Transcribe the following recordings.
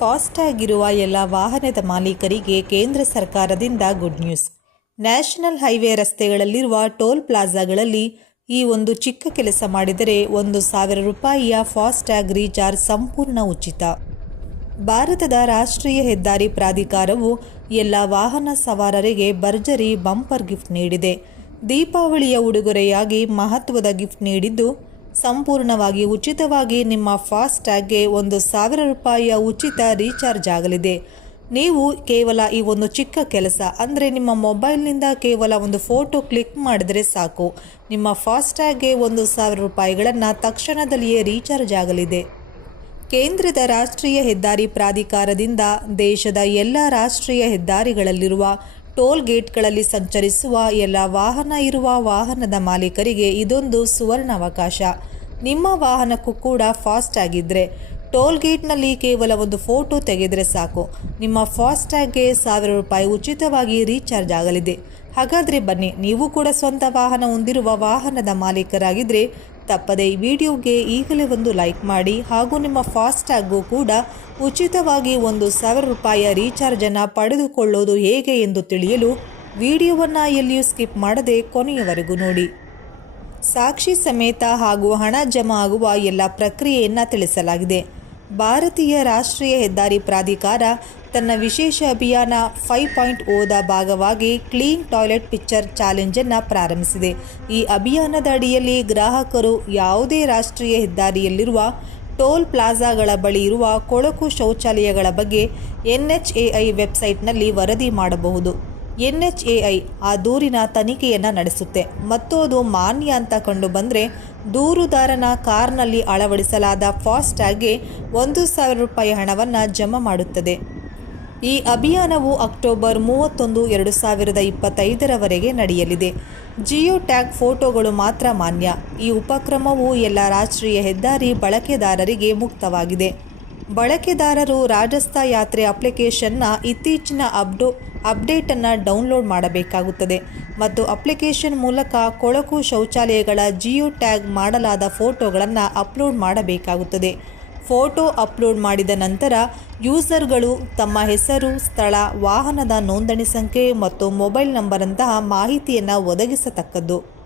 FASTag ಇರುವ ಎಲ್ಲ ವಾಹನದ ಮಾಲೀಕರಿಗೆ ಕೇಂದ್ರ ಸರ್ಕಾರದಿಂದ ಗುಡ್ ನ್ಯೂಸ್. ನ್ಯಾಷನಲ್ ಹೈವೇ ರಸ್ತೆಗಳಲ್ಲಿರುವ ಟೋಲ್ ಪ್ಲಾಜಾಗಳಲ್ಲಿ ಈ ಒಂದು ಚಿಕ್ಕ ಕೆಲಸ ಮಾಡಿದರೆ ಒಂದು ಸಾವಿರ ರೂಪಾಯಿಯ ಫಾಸ್ಟ್ಯಾಗ್ ರೀಚಾರ್ಜ್ ಸಂಪೂರ್ಣ ಉಚಿತ. ಭಾರತದ ರಾಷ್ಟ್ರೀಯ ಹೆದ್ದಾರಿ ಪ್ರಾಧಿಕಾರವು ಎಲ್ಲ ವಾಹನ ಸವಾರರಿಗೆ ಭರ್ಜರಿ ಬಂಪರ್ ಗಿಫ್ಟ್ ನೀಡಿದೆ. ದೀಪಾವಳಿಯ ಉಡುಗೊರೆಯಾಗಿ ಮಹತ್ವದ ಗಿಫ್ಟ್ ನೀಡಿದ್ದು ಸಂಪೂರ್ಣವಾಗಿ ಉಚಿತವಾಗಿ ನಿಮ್ಮ ಫಾಸ್ಟ್ಯಾಗ್ಗೆ ಒಂದು ಸಾವಿರ ರೂಪಾಯಿಯ ಉಚಿತ ರೀಚಾರ್ಜ್ ಆಗಲಿದೆ. ನೀವು ಕೇವಲ ಈ ಒಂದು ಚಿಕ್ಕ ಕೆಲಸ, ಅಂದರೆ ನಿಮ್ಮ ಮೊಬೈಲ್ನಿಂದ ಕೇವಲ ಒಂದು ಫೋಟೋ ಕ್ಲಿಕ್ ಮಾಡಿದರೆ ಸಾಕು. ನಿಮ್ಮ ಫಾಸ್ಟ್ಯಾಗ್ಗೆ ಒಂದು ಸಾವಿರ ರೂಪಾಯಿಗಳನ್ನು ತಕ್ಷಣದಲ್ಲಿಯೇ ರೀಚಾರ್ಜ್ ಆಗಲಿದೆ. ಕೇಂದ್ರದ ರಾಷ್ಟ್ರೀಯ ಹೆದ್ದಾರಿ ಪ್ರಾಧಿಕಾರದಿಂದ ದೇಶದ ಎಲ್ಲ ರಾಷ್ಟ್ರೀಯ ಹೆದ್ದಾರಿಗಳಲ್ಲಿರುವ ಟೋಲ್ ಗೇಟ್ಗಳಲ್ಲಿ ಸಂಚರಿಸುವ ಎಲ್ಲ ವಾಹನ ಇರುವ ವಾಹನದ ಮಾಲೀಕರಿಗೆ ಇದೊಂದು ಸುವರ್ಣಾವಕಾಶ. ನಿಮ್ಮ ವಾಹನಕ್ಕೂ ಕೂಡ ಫಾಸ್ಟ್ ಆಗಿದ್ದರೆ ಟೋಲ್ ಗೇಟ್ನಲ್ಲಿ ಕೇವಲ ಒಂದು ಫೋಟೋ ತೆಗೆದರೆ ಸಾಕು. ನಿಮ್ಮ ಫಾಸ್ಟ್ಯಾಗ್ಗೆ ಸಾವಿರ ರೂಪಾಯಿ ಉಚಿತವಾಗಿ ರೀಚಾರ್ಜ್ ಆಗಲಿದೆ. ಹಾಗಾದರೆ ಬನ್ನಿ, ನೀವು ಕೂಡ ಸ್ವಂತ ವಾಹನ ಹೊಂದಿರುವ ವಾಹನದ ಮಾಲೀಕರಾಗಿದ್ದರೆ ತಪ್ಪದೆ ಈ ವಿಡಿಯೋಗೆ ಈಗಲೇ ಒಂದು ಲೈಕ್ ಮಾಡಿ ಹಾಗೂ ನಿಮ್ಮ ಫಾಸ್ಟ್ಯಾಗೂ ಕೂಡ ಉಚಿತವಾಗಿ ಒಂದು ಸಾವಿರ ರೂಪಾಯಿಯ ರೀಚಾರ್ಜನ್ನು ಪಡೆದುಕೊಳ್ಳೋದು ಹೇಗೆ ಎಂದು ತಿಳಿಯಲು ವಿಡಿಯೋವನ್ನು ಎಲ್ಲಿಯೂ ಸ್ಕಿಪ್ ಮಾಡದೆ ಕೊನೆಯವರೆಗೂ ನೋಡಿ. ಸಾಕ್ಷಿ ಸಮೇತ ಹಾಗೂ ಹಣ ಜಮಾ ಆಗುವ ಎಲ್ಲ ಪ್ರಕ್ರಿಯೆಯನ್ನು ತಿಳಿಸಲಾಗಿದೆ. ಭಾರತೀಯ ರಾಷ್ಟ್ರೀಯ ಹೆದ್ದಾರಿ ಪ್ರಾಧಿಕಾರ ತನ್ನ ವಿಶೇಷ ಅಭಿಯಾನ ಫೈವ್ ಪಾಯಿಂಟ್ ಓದ ಭಾಗವಾಗಿ ಕ್ಲೀನ್ ಟಾಯ್ಲೆಟ್ ಪಿಕ್ಚರ್ ಚಾಲೆಂಜನ್ನು ಪ್ರಾರಂಭಿಸಿದೆ. ಈ ಅಭಿಯಾನದ ಅಡಿಯಲ್ಲಿ ಗ್ರಾಹಕರು ಯಾವುದೇ ರಾಷ್ಟ್ರೀಯ ಹೆದ್ದಾರಿಯಲ್ಲಿರುವ ಟೋಲ್ ಪ್ಲಾಜಾಗಳ ಬಳಿ ಇರುವ ಕೊಳಕು ಶೌಚಾಲಯಗಳ ಬಗ್ಗೆ ಎನ್ಎಚ್ಎಐ ವೆಬ್ಸೈಟ್ನಲ್ಲಿ ವರದಿ ಮಾಡಬಹುದು. ಎನ್ಎಚ್ಎಐ ಆ ದೂರಿನ ತನಿಖೆಯನ್ನು ನಡೆಸುತ್ತೆ. ಮತ್ತು ಅದು ಮಾನ್ಯ ಅಂತ ಕಂಡು ಬಂದರೆ ದೂರುದಾರನ ಕಾರ್ನಲ್ಲಿ ಅಳವಡಿಸಲಾದ ಫಾಸ್ಟ್ಯಾಗ್ಗೆ ಒಂದು ಸಾವಿರ ರೂಪಾಯಿ ಹಣವನ್ನು ಜಮಾ ಮಾಡುತ್ತದೆ. ಈ ಅಭಿಯಾನವು ಅಕ್ಟೋಬರ್ ಮೂವತ್ತೊಂದು, ಎರಡು ಸಾವಿರದ ಇಪ್ಪತ್ತೈದರವರೆಗೆ ನಡೆಯಲಿದೆ. ಜಿಯೋ ಟ್ಯಾಗ್ ಫೋಟೋಗಳು ಮಾತ್ರ ಮಾನ್ಯ. ಈ ಉಪಕ್ರಮವು ಎಲ್ಲ ರಾಷ್ಟ್ರೀಯ ಹೆದ್ದಾರಿ ಬಳಕೆದಾರರಿಗೆ ಮುಕ್ತವಾಗಿದೆ. ಬಳಕೆದಾರರು ರಾಜಸ್ಥ ಯಾತ್ರೆ ಅಪ್ಲಿಕೇಶನ್ನ ಇತ್ತೀಚಿನ ಅಪ್ಡೋ, ಅಪ್ಡೇಟನ್ನು ಡೌನ್ಲೋಡ್ ಮಾಡಬೇಕಾಗುತ್ತದೆ ಮತ್ತು ಅಪ್ಲಿಕೇಶನ್ ಮೂಲಕ ಕೊಳಕು ಶೌಚಾಲಯಗಳ ಜಿಯೋ ಟ್ಯಾಗ್ ಮಾಡಲಾದ ಫೋಟೋಗಳನ್ನು ಅಪ್ಲೋಡ್ ಮಾಡಬೇಕಾಗುತ್ತದೆ. ಫೋಟೋ ಅಪ್ಲೋಡ್ ಮಾಡಿದ ನಂತರ ಯೂಸರ್ಗಳು ತಮ್ಮ ಹೆಸರು, ಸ್ಥಳ, ವಾಹನದ ನೋಂದಣಿ ಸಂಖ್ಯೆ ಮತ್ತು ಮೊಬೈಲ್ ನಂಬರಂತಹ ಮಾಹಿತಿಯನ್ನು ಒದಗಿಸತಕ್ಕದ್ದು.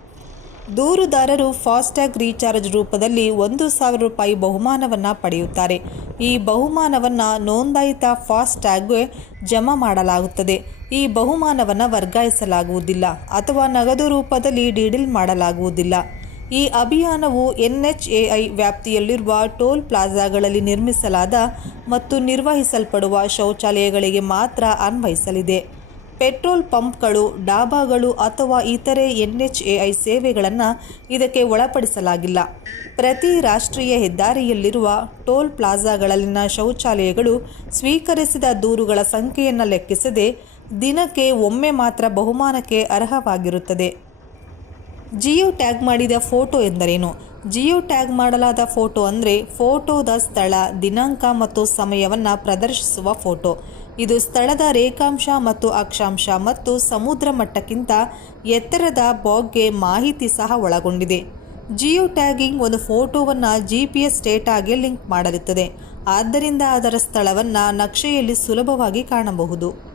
ದೂರುದಾರರು ಫಾಸ್ಟ್ಯಾಗ್ ರೀಚಾರ್ಜ್ ರೂಪದಲ್ಲಿ ಒಂದು ಸಾವಿರ ರೂಪಾಯಿ ಬಹುಮಾನವನ್ನು ಪಡೆಯುತ್ತಾರೆ. ಈ ಬಹುಮಾನವನ್ನು ನೋಂದಾಯಿತ ಫಾಸ್ಟ್ಯಾಗ್ಗೆ ಜಮಾ ಮಾಡಲಾಗುತ್ತದೆ. ಈ ಬಹುಮಾನವನ್ನು ವರ್ಗಾಯಿಸಲಾಗುವುದಿಲ್ಲ ಅಥವಾ ನಗದು ರೂಪದಲ್ಲಿ ಡೀಡಿಲ್ ಮಾಡಲಾಗುವುದಿಲ್ಲ. ಈ ಅಭಿಯಾನವು ಎನ್ಎಚ್ಎಐ ವ್ಯಾಪ್ತಿಯಲ್ಲಿರುವ ಟೋಲ್ ಪ್ಲಾಜಾಗಳಲ್ಲಿ ನಿರ್ಮಿಸಲಾದ ಮತ್ತು ನಿರ್ವಹಿಸಲ್ಪಡುವ ಶೌಚಾಲಯಗಳಿಗೆ ಮಾತ್ರ ಅನ್ವಯಿಸಲಿದೆ. ಪೆಟ್ರೋಲ್ ಪಂಪ್ಗಳು, ಡಾಬಾಗಳು ಅಥವಾ ಇತರೆ ಎನ್ಎಚ್ಎಐ ಸೇವೆಗಳನ್ನು ಇದಕ್ಕೆ ಒಳಪಡಿಸಲಾಗಿಲ್ಲ. ಪ್ರತಿ ರಾಷ್ಟ್ರೀಯ ಹೆದ್ದಾರಿಯಲ್ಲಿರುವ ಟೋಲ್ ಪ್ಲಾಜಾಗಳಲ್ಲಿನ ಶೌಚಾಲಯಗಳು ಸ್ವೀಕರಿಸಿದ ದೂರುಗಳ ಸಂಖ್ಯೆಯನ್ನು ಲೆಕ್ಕಿಸದೆ ದಿನಕ್ಕೆ ಒಮ್ಮೆ ಮಾತ್ರ ಬಹುಮಾನಕ್ಕೆ ಅರ್ಹವಾಗಿರುತ್ತದೆ. ಜಿಯೋ ಟ್ಯಾಗ್ ಮಾಡಿದ ಫೋಟೋ ಎಂದರೇನು? ಜಿಯೋ ಟ್ಯಾಗ್ ಮಾಡಲಾದ ಫೋಟೋ ಅಂದರೆ ಫೋಟೋದ ಸ್ಥಳ, ದಿನಾಂಕ ಮತ್ತು ಸಮಯವನ್ನು ಪ್ರದರ್ಶಿಸುವ ಫೋಟೋ. ಇದು ಸ್ಥಳದ ರೇಖಾಂಶ ಮತ್ತು ಅಕ್ಷಾಂಶ ಮತ್ತು ಸಮುದ್ರ ಮಟ್ಟಕ್ಕಿಂತ ಎತ್ತರದ ಬಾಗ್ಗೆ ಮಾಹಿತಿ ಸಹ ಒಳಗೊಂಡಿದೆ. ಜಿಯೋ ಟ್ಯಾಗಿಂಗ್ ಒಂದು ಫೋಟೋವನ್ನು ಜಿ ಪಿ ಎಸ್ ಡೇಟಾಗೆ ಲಿಂಕ್ ಮಾಡಲಿರುತ್ತದೆ ಆದ್ದರಿಂದ ಅದರ ಸ್ಥಳವನ್ನು ನಕ್ಷೆಯಲ್ಲಿ ಸುಲಭವಾಗಿ ಕಾಣಬಹುದು.